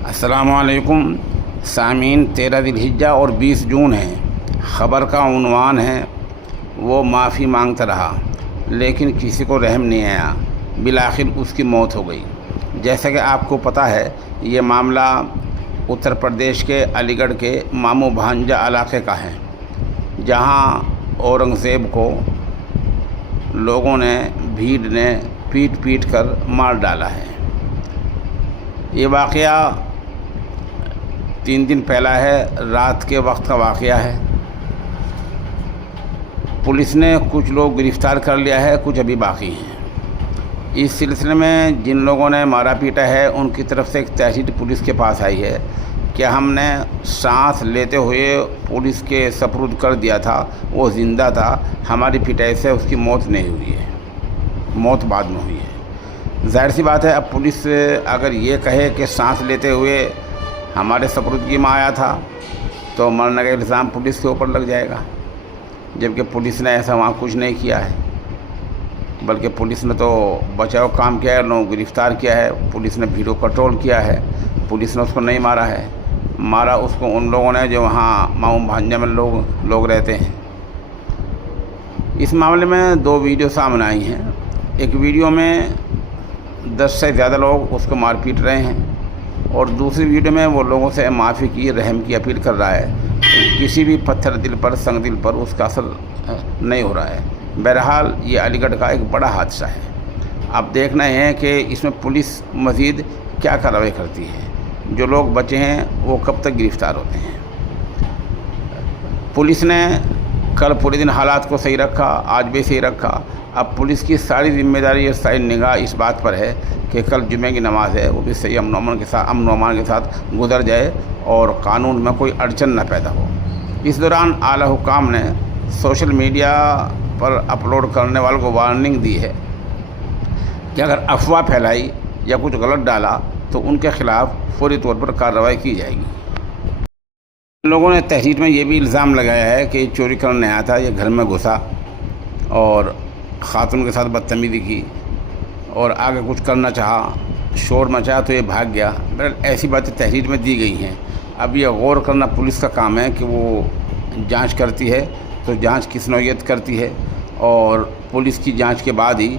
السلام علیکم سامعین، 13 ذی الحجہ اور 20 جون ہے۔ خبر کا عنوان ہے وہ معافی مانگتا رہا لیکن کسی کو رحم نہیں آیا، بالآخر اس کی موت ہو گئی۔ جیسا کہ آپ کو پتہ ہے، یہ معاملہ اتر پردیش کے علی گڑھ کے مامو بھانجہ علاقے کا ہے، جہاں اورنگزیب کو لوگوں نے، بھیڑ نے پیٹ پیٹ کر مار ڈالا ہے۔ یہ واقعہ 3 دن پہلا ہے، رات کے وقت کا واقعہ ہے۔ پولیس نے کچھ لوگ گرفتار کر لیا ہے، کچھ ابھی باقی ہیں۔ اس سلسلے میں جن لوگوں نے مارا پیٹا ہے ان کی طرف سے ایک تحریر پولیس کے پاس آئی ہے کہ ہم نے سانس لیتے ہوئے پولیس کے سپرد کر دیا تھا، وہ زندہ تھا، ہماری پٹائی سے اس کی موت نہیں ہوئی ہے، موت بعد میں ہوئی ہے۔ ظاہر سی بات ہے، اب پولیس اگر یہ کہے کہ سانس لیتے ہوئے ہمارے سپردگی میں آیا تھا تو مرنے کا الزام پولیس کے اوپر لگ جائے گا، جبکہ پولیس نے ایسا وہاں کچھ نہیں کیا ہے، بلکہ پولیس نے تو بچاؤ کام کیا ہے، لوگوں کو گرفتار کیا ہے، پولیس نے بھیڑ کو کنٹرول کیا ہے، پولیس نے اس کو نہیں مارا ہے، مارا اس کو ان لوگوں نے جو وہاں مامو بھانجہ میں لوگ رہتے ہیں۔ اس معاملے میں 2 ویڈیو سامنے آئی ہیں۔ ایک ویڈیو میں 10 سے زیادہ لوگ اس کو مار پیٹ رہے ہیں، اور دوسری ویڈیو میں وہ لوگوں سے معافی کی، رحم کی اپیل کر رہا ہے۔ کسی بھی پتھر دل پر، سنگ دل پر اس کا اثر نہیں ہو رہا ہے۔ بہرحال یہ علی گڑھ کا ایک بڑا حادثہ ہے۔ اب دیکھنا ہے کہ اس میں پولیس مزید کیا کارروائی کرتی ہے، جو لوگ بچے ہیں وہ کب تک گرفتار ہوتے ہیں۔ پولیس نے کل پورے دن حالات کو صحیح رکھا، آج بھی صحیح رکھا۔ اب پولیس کی ساری ذمہ داری اور ساری نگاہ اس بات پر ہے کہ کل جمعے کی نماز ہے، وہ بھی صحیح امن و امان کے ساتھ گزر جائے اور قانون میں کوئی اڑچن نہ پیدا ہو۔ اس دوران اعلیٰ حکام نے سوشل میڈیا پر اپلوڈ کرنے والوں کو وارننگ دی ہے کہ اگر افواہ پھیلائی یا کچھ غلط ڈالا تو ان کے خلاف فوری طور پر کارروائی کی جائے گی۔ لوگوں نے تحریر میں یہ بھی الزام لگایا ہے کہ چوری کرنے آیا تھا، یہ گھر میں گھسا اور خاتون کے ساتھ بدتمیزی کی اور آگے کچھ کرنا چاہا، شور مچایا تو یہ بھاگ گیا۔ ایسی باتیں تحریر میں دی گئی ہیں۔ اب یہ غور کرنا پولیس کا کام ہے کہ وہ جانچ کرتی ہے تو جانچ کس نوعیت کرتی ہے، اور پولیس کی جانچ کے بعد ہی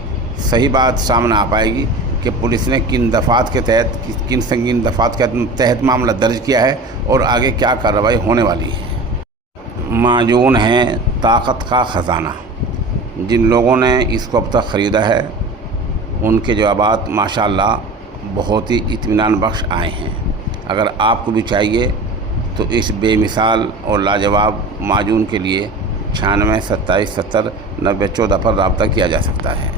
صحیح بات سامنے آ پائے گی کہ پولیس نے کن دفعات کے تحت، کن سنگین دفعات کے تحت معاملہ درج کیا ہے اور آگے کیا کارروائی ہونے والی ہے۔ معجون ہے طاقت کا خزانہ۔ جن لوگوں نے اس کو اب تک خریدا ہے ان کے جوابات ماشاءاللہ بہت ہی اطمینان بخش آئے ہیں۔ اگر آپ کو بھی چاہیے تو اس بے مثال اور لاجواب معجون کے لیے 96 27 70 90 14 پر رابطہ کیا جا سکتا ہے۔